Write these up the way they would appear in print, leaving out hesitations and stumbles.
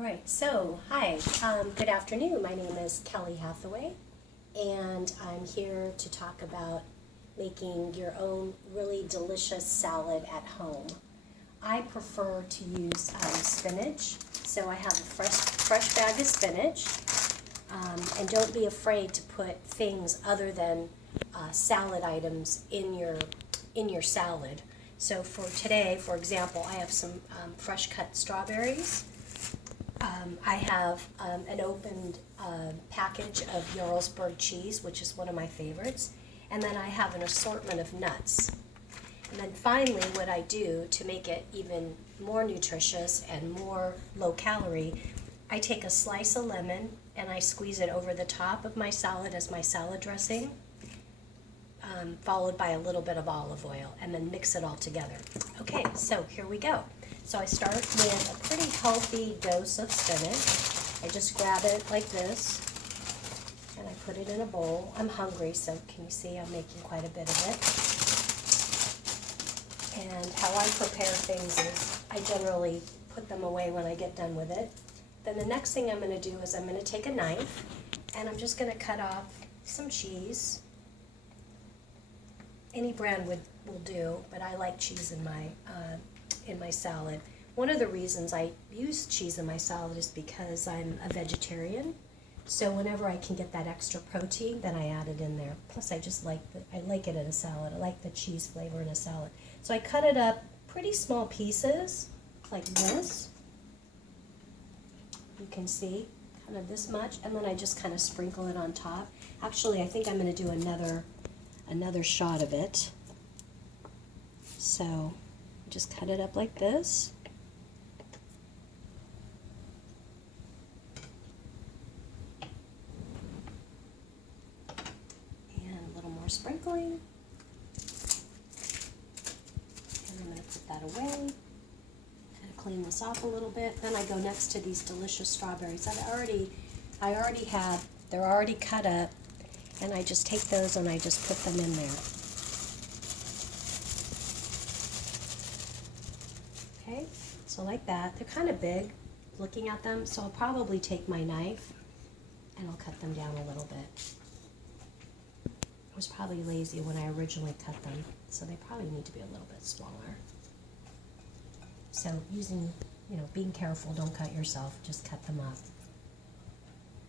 All right, so hi, good afternoon. My name is Kelly Hathaway, and I'm here to talk about making your own really delicious salad at home. I prefer to use spinach, so I have a fresh bag of spinach, and don't be afraid to put things other than salad items in your salad. So for today, for example, I have some fresh cut strawberries. I have an opened package of Jarlsberg cheese, which is one of my favorites, and then I have an assortment of nuts. And then finally, what I do to make it even more nutritious and more low calorie, I take a slice of lemon and I squeeze it over the top of my salad as my salad dressing, followed by a little bit of olive oil, and then mix it all together. Okay, so here we go. So I start with a pretty healthy dose of spinach. I just grab it like this, and I put it in a bowl. I'm hungry, so can you see I'm making quite a bit of it? And how I prepare things is I generally put them away when I get done with it. Then the next thing I'm going to do is I'm going to take a knife, and I'm just going to cut off some cheese. Any brand will do, but I like cheese in my salad. One of the reasons I use cheese in my salad is because I'm a vegetarian. So whenever I can get that extra protein, then I add it in there. Plus, I just like it in a salad. I like the cheese flavor in a salad. So I cut it up pretty small pieces, like this. You can see, kind of this much, and then I just kind of sprinkle it on top. Actually, I think I'm going to do another shot of it. So just cut it up like this. And a little more sprinkling. And I'm going to put that away. Kind of clean this off a little bit. Then I go next to these delicious strawberries that I already have. They're already cut up. And I just take those and I just put them in there. Okay, so like that. They're kind of big looking at them, so I'll probably take my knife and I'll cut them down a little bit. I was probably lazy when I originally cut them, so they probably need to be a little bit smaller. So being careful, don't cut yourself, just cut them up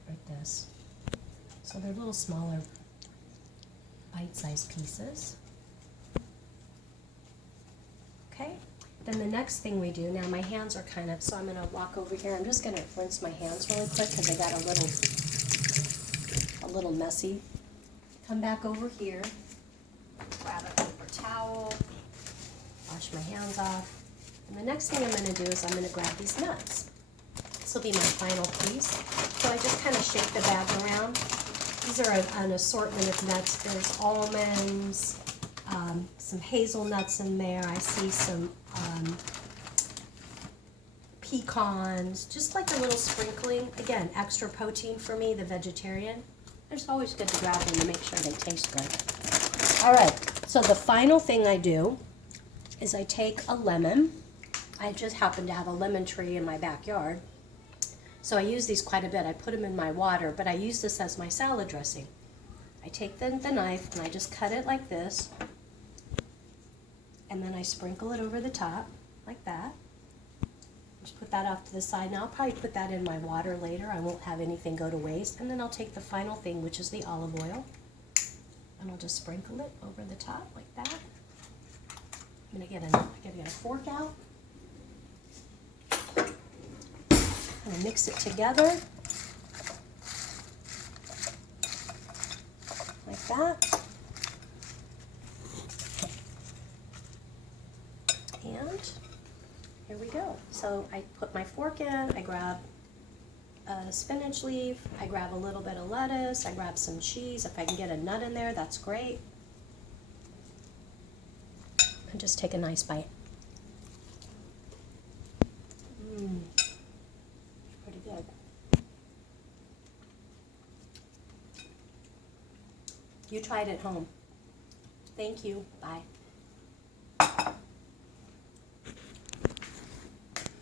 like this. So they're little smaller bite-sized pieces. Okay, then the next thing we do, now my hands are so I'm gonna walk over here. I'm just gonna rinse my hands really quick because I got a little messy. Come back over here, grab a paper towel, wash my hands off. And the next thing I'm gonna do is I'm gonna grab these nuts. This will be my final piece. So I just kind of shake the bag around. These are an assortment of nuts. There's almonds, some hazelnuts in there. I see some pecans, just like a little sprinkling. Again, extra protein for me, the vegetarian. It's always good to grab them to make sure they taste good. All right, so the final thing I do is I take a lemon. I just happen to have a lemon tree in my backyard. So I use these quite a bit. I put them in my water, but I use this as my salad dressing. I take the knife and I just cut it like this, and then I sprinkle it over the top like that. Just put that off to the side. Now I'll probably put that in my water later. I won't have anything go to waste. And then I'll take the final thing, which is the olive oil, and I'll just sprinkle it over the top like that. I'm gonna get a fork out. I'm gonna mix it together like that. And here we go. So I put my fork in, I grab a spinach leaf, I grab a little bit of lettuce, I grab some cheese. If I can get a nut in there, that's great. And just take a nice bite. Pretty good. You try it at home. Thank you. Bye.